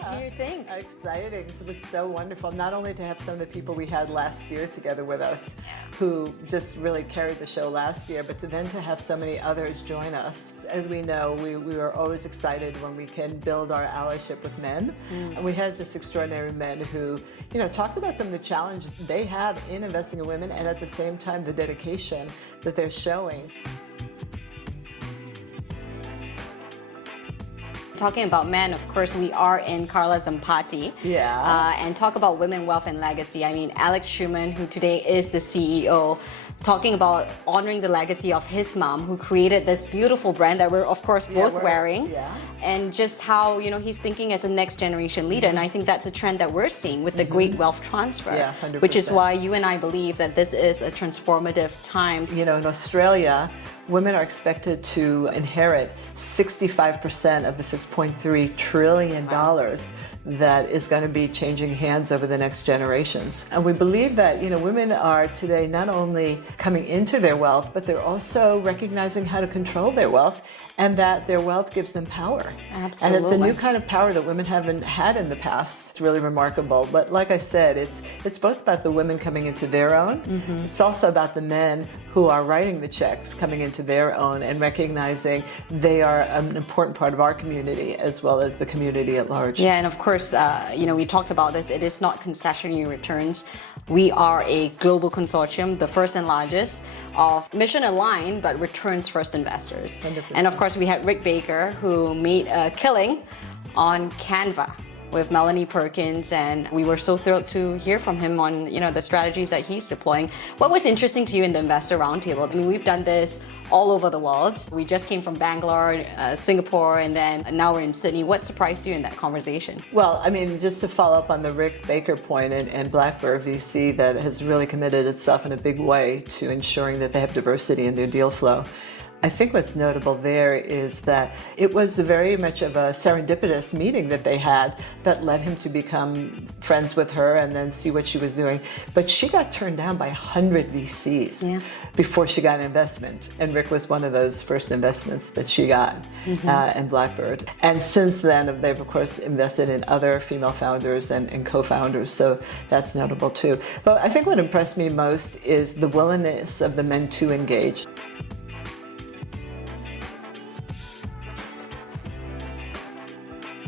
What do you think? Exciting. It was so wonderful, not only to have some of the people we had last year together with us who just really carried the show last year, but then to have so many others join us. As we know, we are always excited when we can build our allyship with men. And we had just extraordinary men who, talked about some of the challenges they have in investing in women, and at the same time, the dedication that they're showing. Talking about men, of course, we are in Carla Zampatti. Yeah. And talk about women, wealth, and legacy. I mean, Alex Schumann, who today is the CEO, talking about honoring the legacy of his mom, who created this beautiful brand that we're, of course, both wearing. Yeah. And just how, he's thinking as a next generation leader. And I think that's a trend that we're seeing with the great wealth transfer. Yeah, 100%. Which is why you and I believe that this is a transformative time. In Australia, women are expected to inherit 65% of the $6.3 trillion that is going to be changing hands over the next generations. And we believe that, women are today not only coming into their wealth, but they're also recognizing how to control their wealth, and that their wealth gives them power. Absolutely. And it's a new kind of power that women haven't had in the past. It's really remarkable. But like I said, it's both about the women coming into their own. It's also about the men who are writing the checks coming into their own and recognizing they are an important part of our community as well as the community at large. Yeah, and of course, we talked about this. It is not concessionary returns. We are a global consortium, the first and largest of mission aligned, but returns first investors. 100%. And of course, we had Rick Baker, who made a killing on Canva with Melanie Perkins, and we were so thrilled to hear from him on the strategies that he's deploying. What was interesting to you in the investor roundtable? I mean, we've done this all over the world. We just came from Bangalore, Singapore, and then now we're in Sydney. What surprised you in that conversation? Well, I mean, just to follow up on the Rick Baker point and Blackbird VC that has really committed itself in a big way to ensuring that they have diversity in their deal flow. I think what's notable there is that it was very much of a serendipitous meeting that they had that led him to become friends with her and then see what she was doing. But she got turned down by 100 VCs before she got an investment. And Rick was one of those first investments that she got in Blackbird. And since then, they've, of course, invested in other female founders and co-founders. So that's notable, too. But I think what impressed me most is the willingness of the men to engage.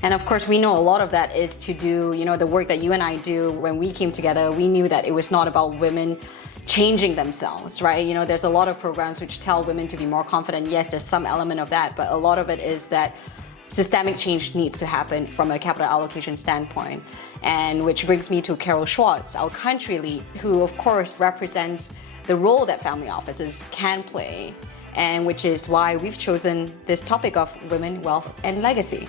And of course, we know a lot of that is to do, the work that you and I do. When we came together, we knew that it was not about women changing themselves, right? There's a lot of programs which tell women to be more confident. Yes, there's some element of that, but a lot of it is that systemic change needs to happen from a capital allocation standpoint. And which brings me to Carol Schwartz, our country lead, who of course represents the role that family offices can play, and which is why we've chosen this topic of women, wealth, and legacy.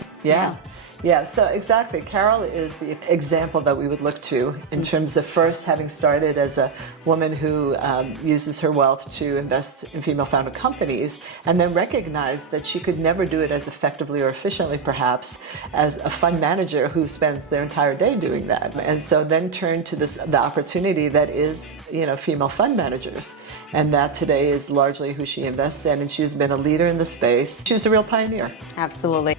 Yeah, so exactly. Carol is the example that we would look to in terms of first having started as a woman who uses her wealth to invest in female-founded companies, and then recognized that she could never do it as effectively or efficiently, perhaps, as a fund manager who spends their entire day doing that. And so then turned to the opportunity that is, female fund managers. And that today is largely who she invests in, and she's been a leader in the space. She's a real pioneer. Absolutely.